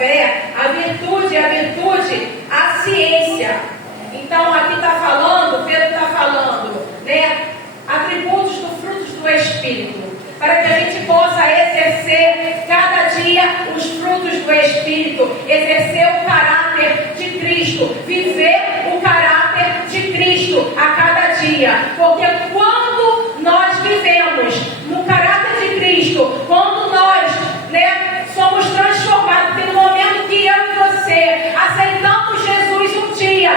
fé, a virtude, a ciência. Então aqui está falando, Pedro está falando, né? Atributos do frutos do Espírito, para que a gente possa exercer cada dia os frutos do Espírito, exercer o caráter de Cristo, viver o caráter de Cristo a cada dia, porque quando nós vivemos no caráter de Cristo, quando nós, né, somos transformados, porque no momento que eu e você aceitamos Jesus um dia,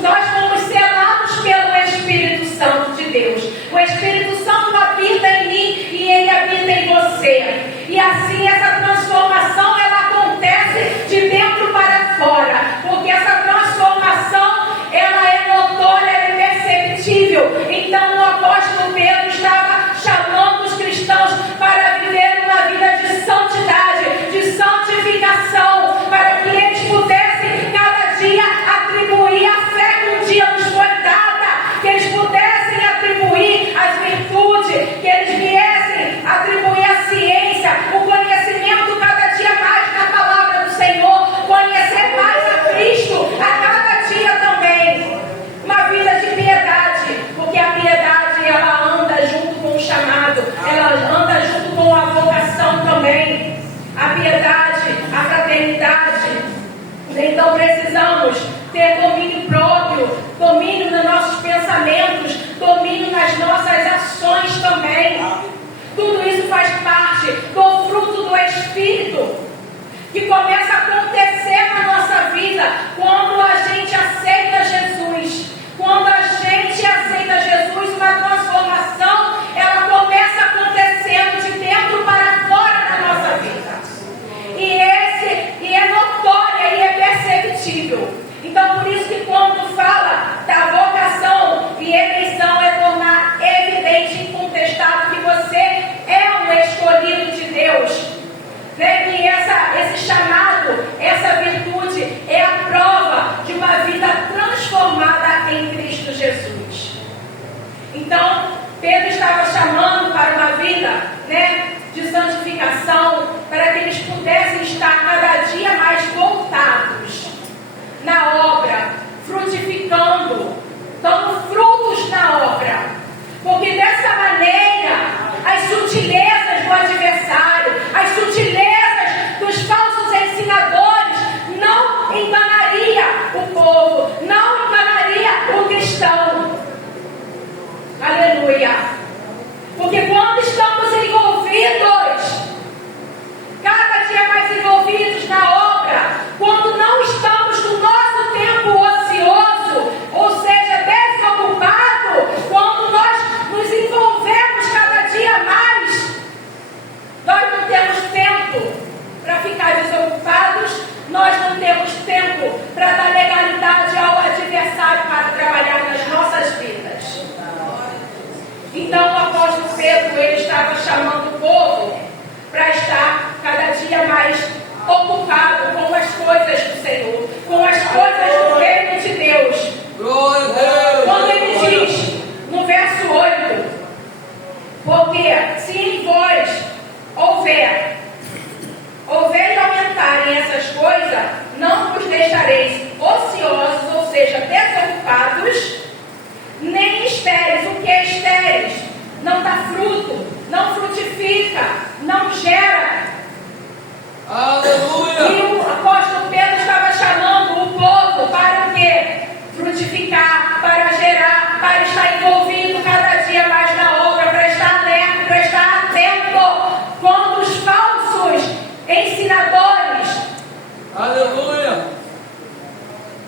nós fomos selados pelo Espírito Santo de Deus. O Espírito Santo habita em mim e ele habita em você. E assim essa transformação ela acontece de dentro para fora, porque essa transformação ela é notória, ela é perceptível. Então o apóstolo Pedro estava chamando os cristãos para viver uma vida de santidade, de santificação, para que eles pudessem cada dia atribuir a fé que um dia nos foi dada, que eles pudessem atribuir as virtudes, que eles viessem atribuir a ciência, o conhecimento cada dia mais na palavra do Senhor, conhecer mais a Cristo a cada dia também. Uma vida de piedade, porque a piedade ela anda junto com o chamado, ela anda junto com a vocação também. A piedade, a fraternidade. Então precisamos ter domínio próprio, domínio nos nossos pensamentos, domínio nas nossas ações também. Tudo isso faz parte do fruto do Espírito, que começa a acontecer na nossa vida quando a gente aceita Jesus. Quando a gente aceita Jesus, uma transformação, ela começa acontecendo de dentro para fora na nossa vida. E é notória e é perceptível. Então, por isso que quando fala da vocação e eleição, é tornar evidente e incontestável que você é um escolhido de Deus. Né? E esse chamado, essa virtude é a prova de uma vida transformada em Cristo Jesus. Então, Pedro estava chamando para uma vida, né, de santificação, para que eles pudessem estar cada dia mais voltados na obra, frutificando, dando frutos na obra, porque dessa maneira as sutilezas do adversário, as sutilezas dos falsos ensinadores não enganaria o povo, não enganaria o cristão. Aleluia! Porque quando estamos envolvidos, cada dia mais envolvidos na obra, quando não estamos no nosso tempo ocioso, ou seja, desocupado, quando nós nos envolvemos cada dia mais, nós não temos tempo para ficar desocupados, nós não temos tempo para dar legalidade ao adversário para trabalhar nas nossas vidas. Então o apóstolo Pedro, ele estava chamando o povo para estar cada dia mais ocupado com as coisas do Senhor, com as coisas do reino de Deus. Glória a Deus. Quando ele diz no verso 8: porque se em vós houver e aumentarem essas coisas, não vos deixareis ociosos, ou seja, desocupados, nem estéreis. O que é estéreis? Não dá fruto, não frutifica, não gera. Aleluia. E o apóstolo Pedro estava chamando o povo para o quê? Frutificar, para gerar, para estar envolvido cada dia mais na obra, para estar alerta, para estar atento quando os falsos ensinadores. Aleluia.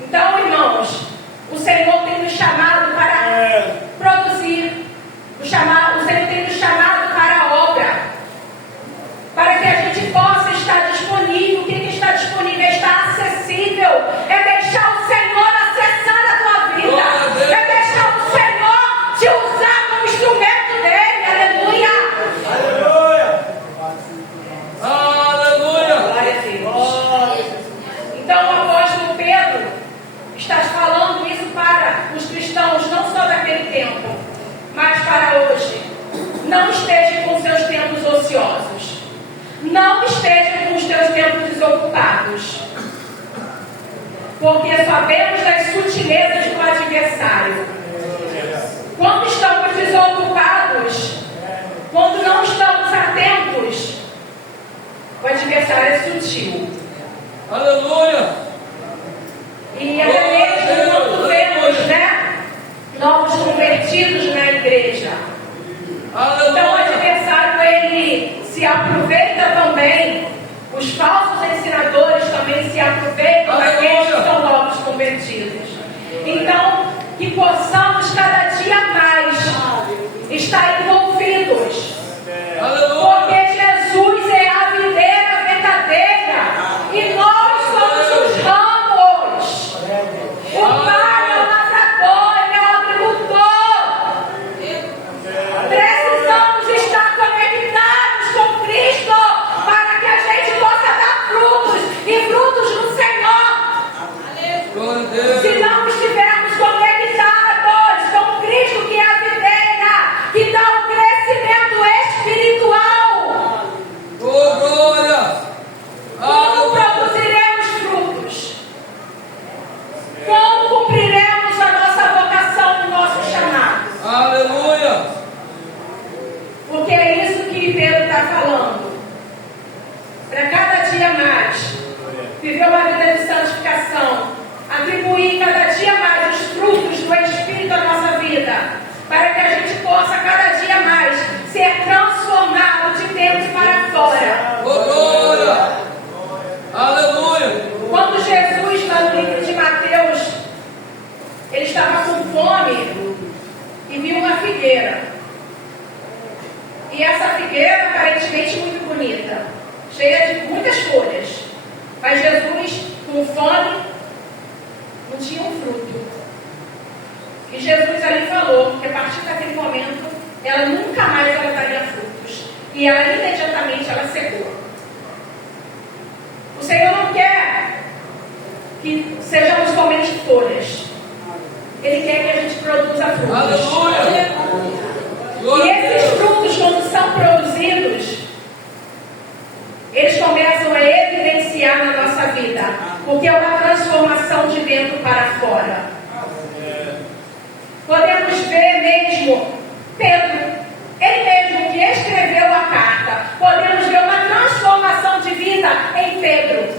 Então, irmãos, o Senhor tem nos chamado para produzir, o Senhor tem nos chamado para a obra, para que a desocupados. Porque sabemos das sutilezas do adversário. Quando estamos desocupados, quando não estamos atentos, o adversário é sutil. Aleluia. E até mesmo quando vemos, novos convertidos na igreja. Então o adversário, ele se aproveita também, os falsos ensinadores também se aproveitam daqueles que são novos convertidos. Então, que possamos cada dia mais estar envolvidos. Porque Jesus é a videira verdadeira e nós somos os ramos. O Pai é o lavrador, ele é o agricultor. Precisamos estar conectados com Cristo para que a gente possa dar frutos e frutos no Senhor. Se não estivermos conectados com Cristo, que é a videira, que dá o crescimento espiritual, glória! como produziremos frutos? Como cumpriremos a nossa vocação, o nosso chamado? Aleluia! Porque é isso que Pedro está falando. Para cada dia mais viver uma vida de santificação, atribuir cada dia mais os frutos do Espírito à nossa vida, para que a gente possa cada dia mais ser transformado de dentro para fora. Glória! Aleluia! Quando Jesus, lá no livro de Mateus, ele estava com fome e viu uma figueira. E essa figueira, aparentemente muito bonita, cheia de muitas folhas. Mas Jesus, com fome, não tinha um fruto. E Jesus ali falou que a partir daquele momento, ela nunca mais ela daria frutos. E ela imediatamente ela secou. O Senhor não quer que sejamos somente folhas. Ele quer que a gente produza frutos. Aleluia! E esses frutos, quando são produzidos, eles começam a evidenciar na nossa vida, porque é uma transformação de dentro para fora. Podemos ver mesmo Pedro, ele mesmo que escreveu a carta, podemos ver uma transformação de vida em Pedro.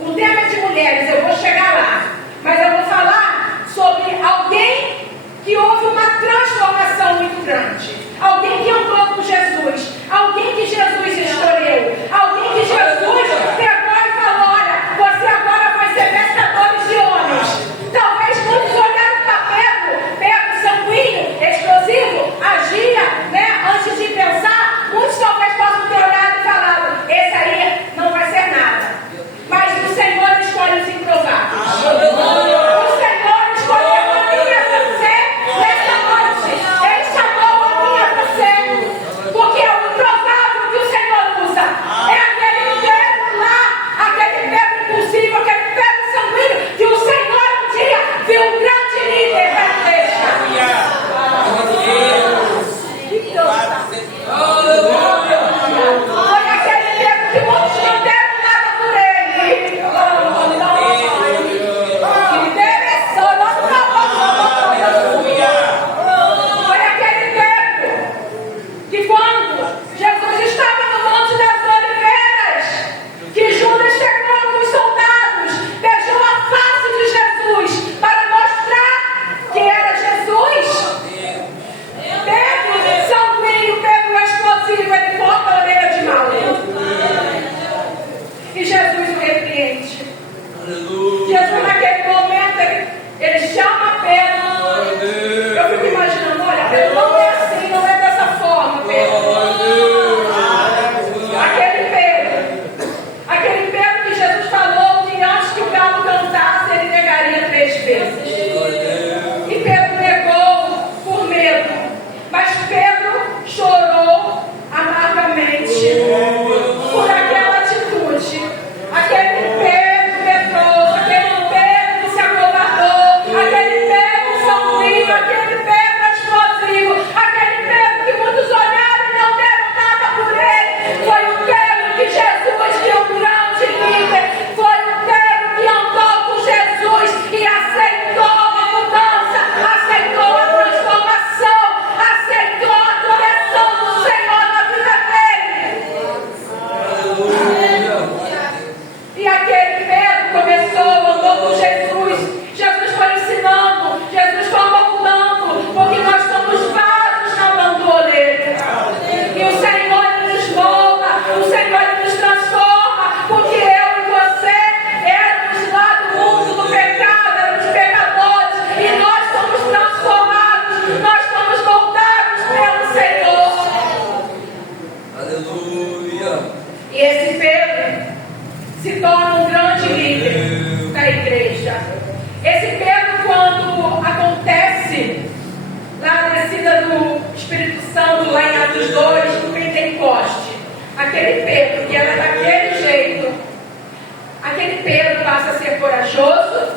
O tema é de mulheres, eu vou chegar lá, mas eu vou falar sobre alguém que houve uma transformação muito grande, alguém que andou com Jesus, alguém que Jesus escolheu, alguém que Jesus pegou e falou: olha, você agora vai ser pescadores de homens. Talvez muitos olharam para Pedro sanguíneo, explosivo, agia, antes de pensar, muitos talvez possam ter olhado e falado: esse aí não vai ser nada. Mas o Senhor escolhe os improváveis. O Senhor escolheu a mim e a você nesta noite. Ele chamou a mim e a você, porque o improvável se torna um grande líder da igreja. Esse Pedro, quando acontece lá na descida do Espírito Santo, lá em Atos 2, no Pentecoste, aquele Pedro que era daquele jeito, aquele Pedro passa a ser corajoso,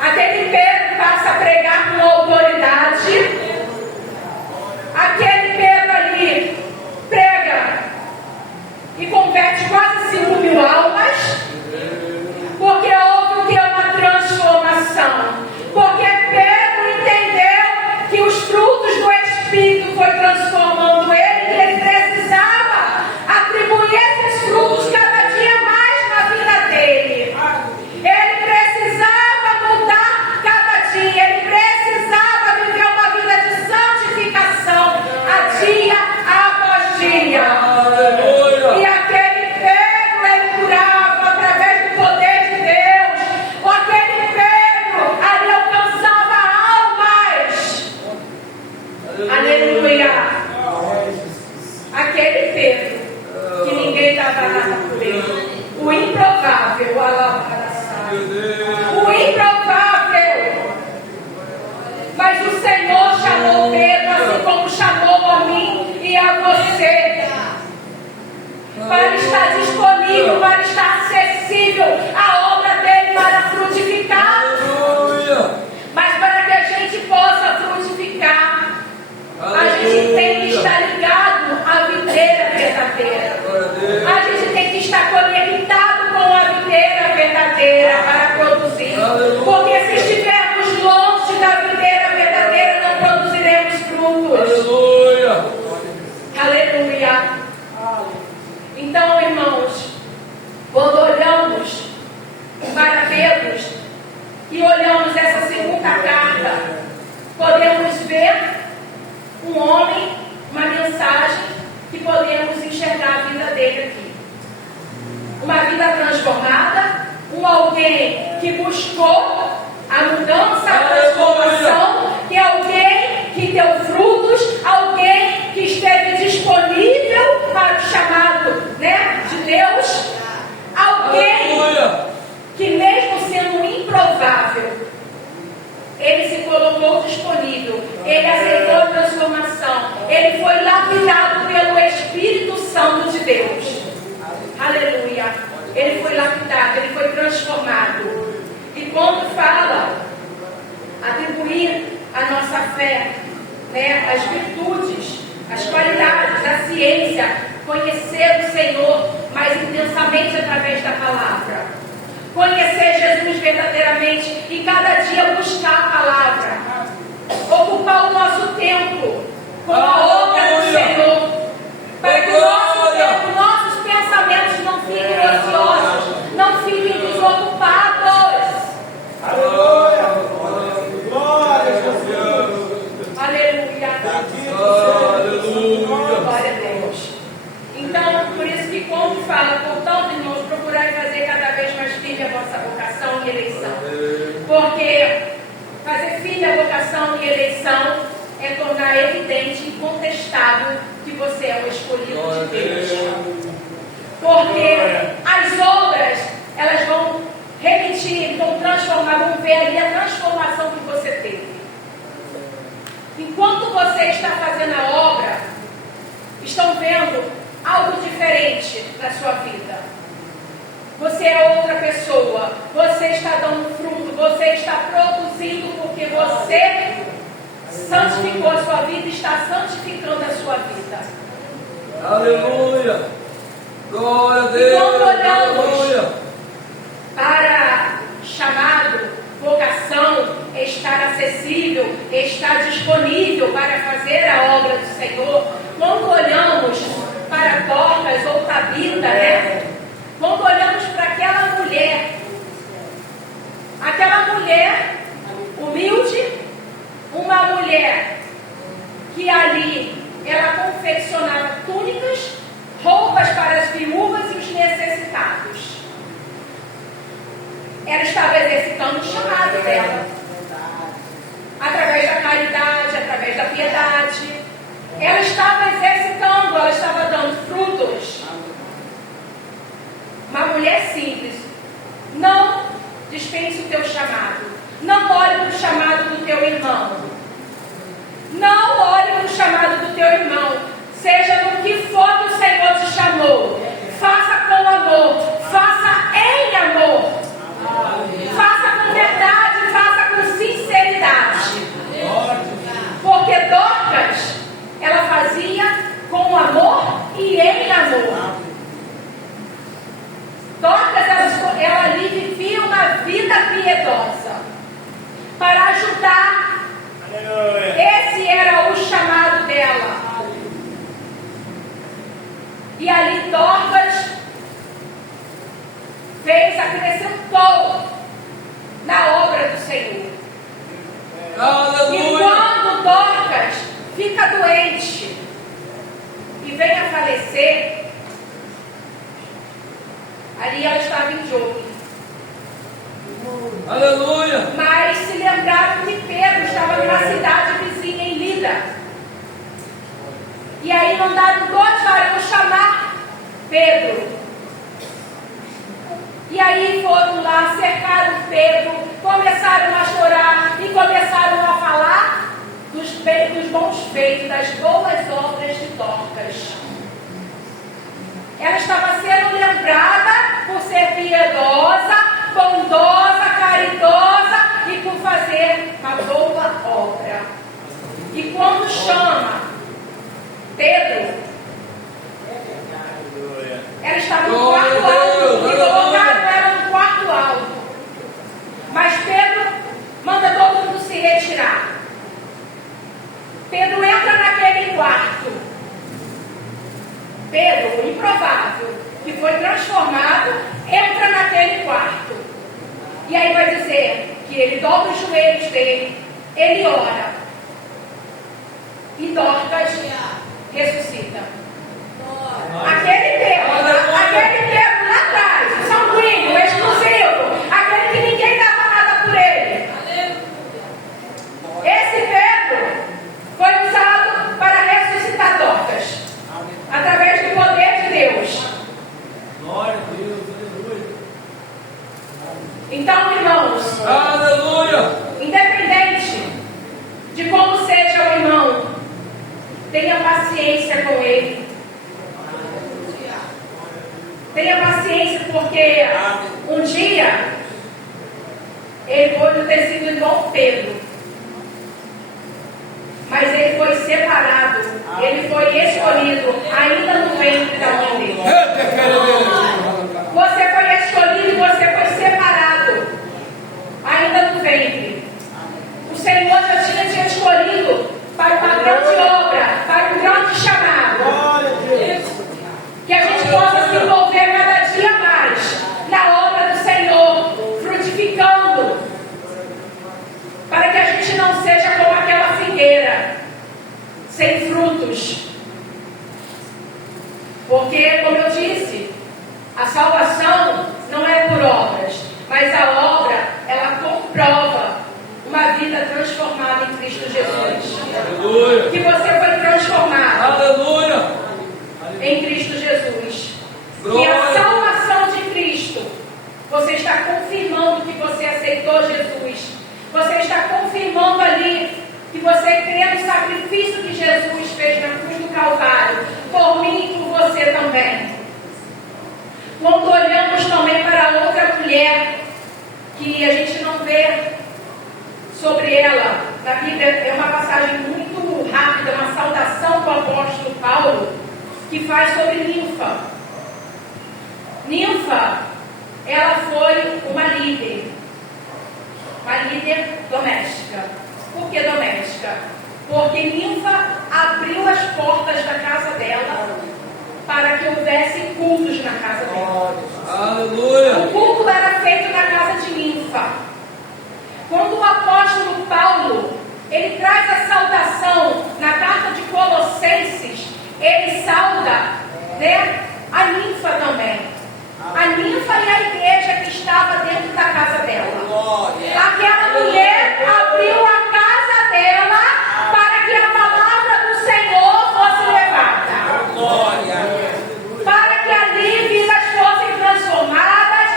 aquele Pedro passa a pregar com autoridade, aquele Pedro ali prega e converte quase 5.000 almas, porque houve o que? Uma transformação. Porque Pedro entendeu que os frutos do Espírito foi transformando ele, e ele precisava atribuir esses frutos cada dia mais na vida dele. Ele precisava mudar cada dia, ele precisava viver uma vida de santificação, a dia após dia. Aleluia. E aquele Pedro, ele curava através do poder de Deus. Ou aquele Pedro, ali alcançava almas. Aleluia. Aquele Pedro, que ninguém dava nada por ele. O improvável, o improvável. Mas o Senhor chamou Pedro, assim como chamou a mim e a você, para estar disponível, para estar acessível à obra dele, para frutificar. Aleluia. Mas para que a gente possa frutificar, a gente tem que estar ligado à videira verdadeira. A gente tem que estar conectado com a videira verdadeira para produzir. Porque se estivermos longe da videira verdadeira, não produziremos frutos. Aleluia. Aleluia. Então, irmãos, quando olhamos para Pedro e olhamos essa segunda carta, podemos ver um homem, uma mensagem que podemos enxergar a vida dele aqui. Uma vida transformada, um alguém que buscou a mudança, a transformação, que é alguém que deu frutos, alguém que esteve disponível para o chamado, de Deus, alguém que mesmo sendo improvável, ele se colocou disponível, ele aceitou a transformação, ele foi lapidado pelo Espírito Santo de Deus. Aleluia. Ele foi lapidado, ele foi transformado. E quando fala atribuir a nossa fé, as virtudes, as qualidades, a ciência, conhecer o Senhor mais intensamente através da palavra, conhecer Jesus verdadeiramente e cada dia buscar a palavra, ocupar o nosso tempo com a obra do Senhor, para que o nosso tempo, nossos pensamentos não fiquem ociosos, não fiquem desocupados. Aleluia! Glória a Deus! Aleluia! Aleluia! Glória a Deus! Então, por isso que quando fala, portanto, irmãos, procurai fazer cada vez mais firme a vossa vocação e eleição. Porque fazer firme a vocação e eleição é tornar evidente e incontestável que você é o escolhido de Deus. Porque as obras, elas vão repetir, vão transformar, vão ver ali a transformação que você teve. Enquanto você está fazendo a obra, estão vendo algo diferente na sua vida. Você é outra pessoa, você está dando fruto, você está produzindo porque você santificou a sua vida e está santificando a sua vida. Aleluia! Glória a E Deus! quando olhamos Aleluia! para chamado, vocação, estar acessível, estar disponível para fazer a obra do Senhor, quando olhamos para Dorcas ou Tabita, quando olhamos para aquela mulher humilde, uma mulher que ali ela confeccionava túnicas, roupas para as viúvas e os necessitados. Ela estava exercitando o chamado dela, através da caridade, através da piedade. Ela estava exercitando, ela estava dando frutos. Uma mulher simples. Não dispense o teu chamado. Não olhe para o chamado do teu irmão. Não olhe para o chamado do teu irmão. Seja no que for que o Senhor te chamou. Faça com amor. Faça em amor. Faça com verdade. Faça com sinceridade. Porque Dorcas, ela fazia com amor e em amor. Dorcas, ela ali vivia uma vida piedosa para ajudar. Esse era o chamado dela. E ali Dorcas acrescentou na obra do Senhor. E quando Dorcas fica doente e vem a falecer, ali ela estava em Jope. Aleluia! Mas se lembraram que Pedro estava numa cidade vizinha em Lida. E aí mandaram 2 varões chamar Pedro. E aí foram lá, cercaram Pedro, começaram a chorar e começaram a falar dos bons feitos, das boas obras de Dorcas. Ela estava sendo lembrada por ser piedosa, bondosa, caridosa e por fazer uma boa obra. E quando chama Pedro, ela estava no quarto alto, e colocaram ela no quarto alto. Mas Pedro manda todo mundo se retirar. Pedro entra naquele quarto. Pedro, o improvável, que foi transformado, entra naquele quarto. E aí vai dizer que ele dobra os joelhos dele, ele ora. E Dorcas ressuscita. Aquele Pedro lá atrás, o sanguíneo, o exclusivo, aquele que ninguém dava nada por ele. Esse Pedro foi usado para ressuscitar Dorcas, através do poder de Deus. Glória a Deus, aleluia. Então, irmãos, Aleluia! independente de como seja o irmão, tenha paciência com ele. Tenha paciência, porque um dia ele pode ter sido igual Pedro, mas ele foi separado, ele foi escolhido ainda no ventre da mãe dele. Você foi escolhido e você foi separado ainda no ventre. O Senhor já tinha te escolhido para uma grande obra, para um grande chamado. Glória a Deus. Que a gente possa se envolver cada dia mais na obra do Senhor, frutificando, para que a gente não seja como aquela figueira, sem frutos. Porque, como eu disse, a salvação não é por obras, mas a obra, ela comprova uma vida transformada em Cristo Jesus. Aleluia! Que você foi transformado Aleluia! em Cristo Jesus. Glória. E a salvação de Cristo, você está confirmando que você aceitou Jesus. Você está confirmando ali que você crê no sacrifício que Jesus fez na cruz do Calvário, por mim e por você também. Quando olhamos também para outra mulher, que a gente não vê sobre ela, na Bíblia é uma passagem muito rápida, uma saudação do apóstolo Paulo, que faz sobre Ninfa. Ninfa, ela foi uma líder doméstica. Por que doméstica? Porque Ninfa abriu as portas da casa dela para que houvesse cultos na casa dela. Aleluia! O culto era feito na casa de Ninfa. Quando o apóstolo Paulo, ele traz a saudação na carta de Colossenses, ele sauda, a Ninfa também. A Ninfa e a igreja que estava dentro da casa dela. Aquela mulher abriu a casa dela para que a palavra do Senhor fosse levada. Para que ali vidas fossem transformadas,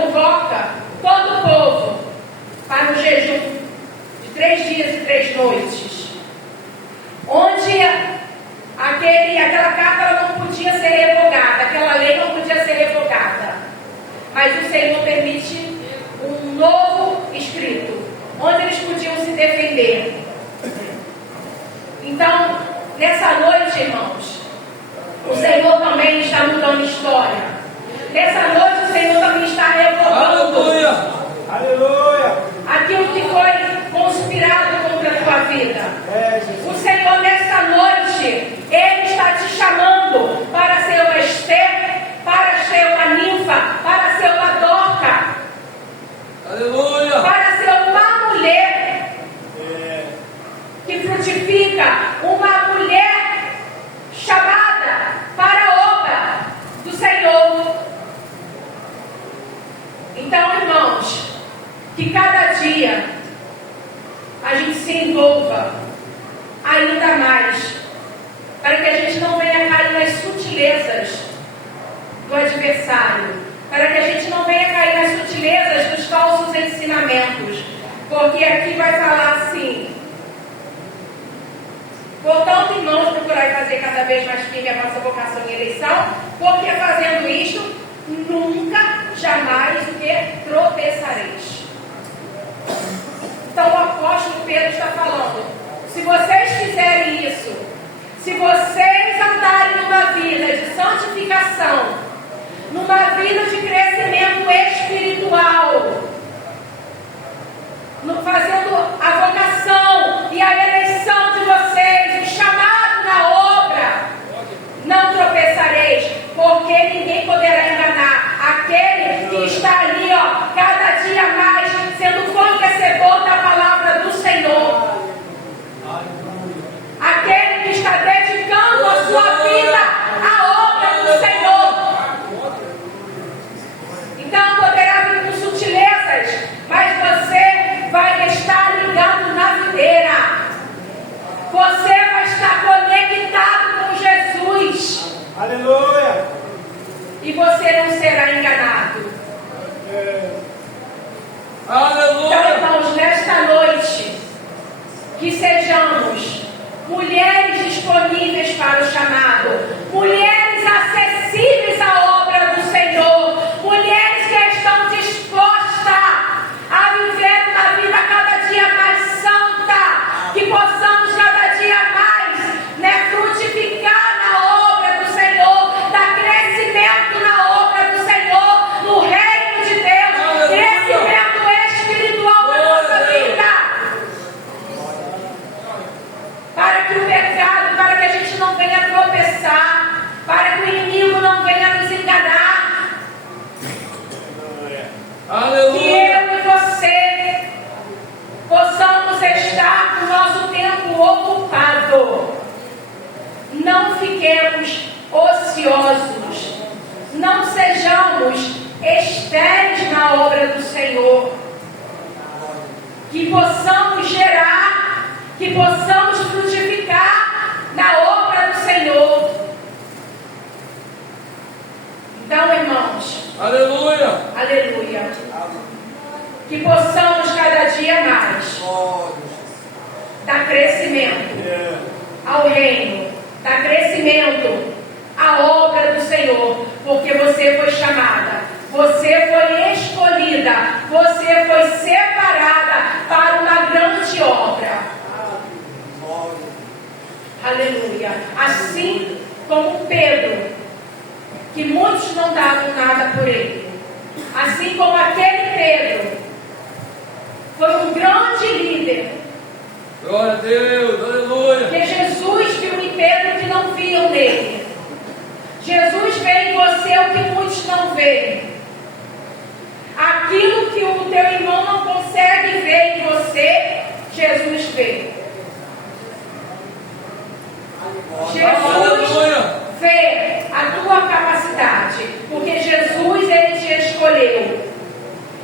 convoca todo o povo para um jejum de 3 dias e 3 noites, onde aquela carta ela não podia ser revogada, aquela lei não podia ser revogada, mas o Senhor permite um novo escrito, onde eles podiam se defender. Então, nessa noite, irmãos, o Senhor também está mudando história. Nessa noite o Senhor também está revogando Aleluia. aquilo que foi conspirado contra a tua vida. O Senhor nesta noite, Ele está te chamando para ser uma Esther, para ser uma ninfa, para ser uma Dorca. Aleluia. Para ser uma mulher que frutifica, uma mulher chamada para a obra do Senhor. Então, irmãos, que cada dia a gente se envolva ainda mais, para que a gente não venha cair nas sutilezas do adversário, para que a gente não venha cair nas sutilezas dos falsos ensinamentos, porque aqui vai falar assim: portanto, irmãos, procurai fazer cada vez mais firme a vossa vocação e eleição, porque fazendo isto, nunca, jamais o que? Tropeçareis. Então o apóstolo Pedro está falando: se vocês fizerem isso, se vocês andarem numa vida de santificação, numa vida de crescimento espiritual, fazendo a vocação e a eleição de vocês, o chamado na obra, não tropeçareis, porque ninguém poderá enganar aquele que está ali, cada dia mais sendo conhecedor da palavra do Senhor, aquele que está dedicando a sua vida à obra do Senhor. Então poderá vir com sutilezas, mas você vai estar ligado na videira, você vai estar conectado com Jesus. Aleluia. E você não será enganado. Aleluia. Então, irmãos, nesta noite, que sejamos mulheres disponíveis para o chamado, mulheres acessíveis à obra do Senhor, mulheres que estão dispostas a viver uma vida cada dia mais santa, que possamos cada dia mais, frutificar na obra do Senhor, dar crescimento na obra do Senhor, no reino de Deus, crescimento espiritual na nossa vida, para que o pecado, para que a gente não venha tropeçar, para que o inimigo não venha nos enganar. Aleluia. Que eu e você possamos estar com o nosso tempo ocupado. Não fiquemos ociosos. Não sejamos estéreis na obra do Senhor. Que possamos gerar, que possamos frutificar na obra do Senhor. Então, irmãos, Aleluia. aleluia, que possamos cada dia mais dar crescimento ao reino, dar crescimento à obra do Senhor, porque você foi chamada, você foi escolhida, você foi separada para uma grande obra. Aleluia. Assim como Pedro, que muitos não davam nada por ele, assim como aquele Pedro foi um grande líder, Glória a Deus. Aleluia. que Jesus viu em Pedro que não viam nele. Jesus vê em você o que muitos não veem. Aquilo que o teu irmão não consegue ver em você, Jesus vê. Jesus vê a tua capacidade, porque Jesus, Ele te escolheu.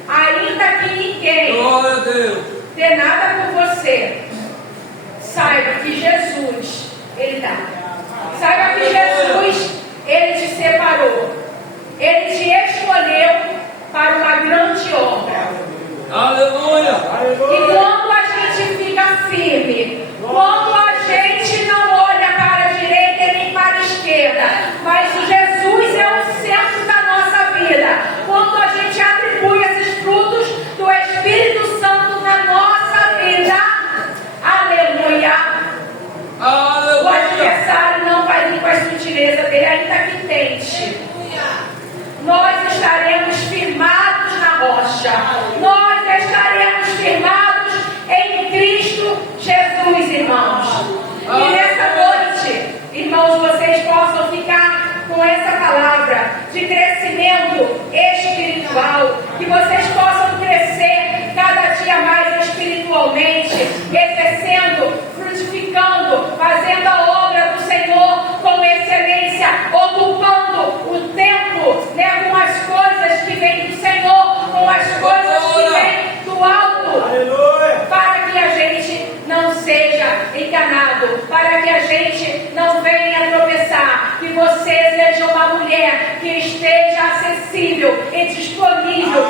Ainda que ninguém Glória a Deus. dê nada por você, saiba que Jesus, Ele dá. Saiba que Jesus, Ele te separou. Ele te escolheu para uma grande rocha. Nós estaremos firmados em Cristo Jesus, irmãos. E nessa noite, irmãos, vocês possam ficar com essa palavra de crescimento espiritual, que vocês possam crescer cada dia mais espiritualmente, exercendo, frutificando, fazendo a obra do Senhor com excelência, ocupando o tempo, né, com as coisas que vêm do Senhor, com as coisas que vêm do alto. Aleluia. Para que a gente não seja enganado, para que a gente não venha tropeçar, que você seja uma mulher que esteja acessível e disponível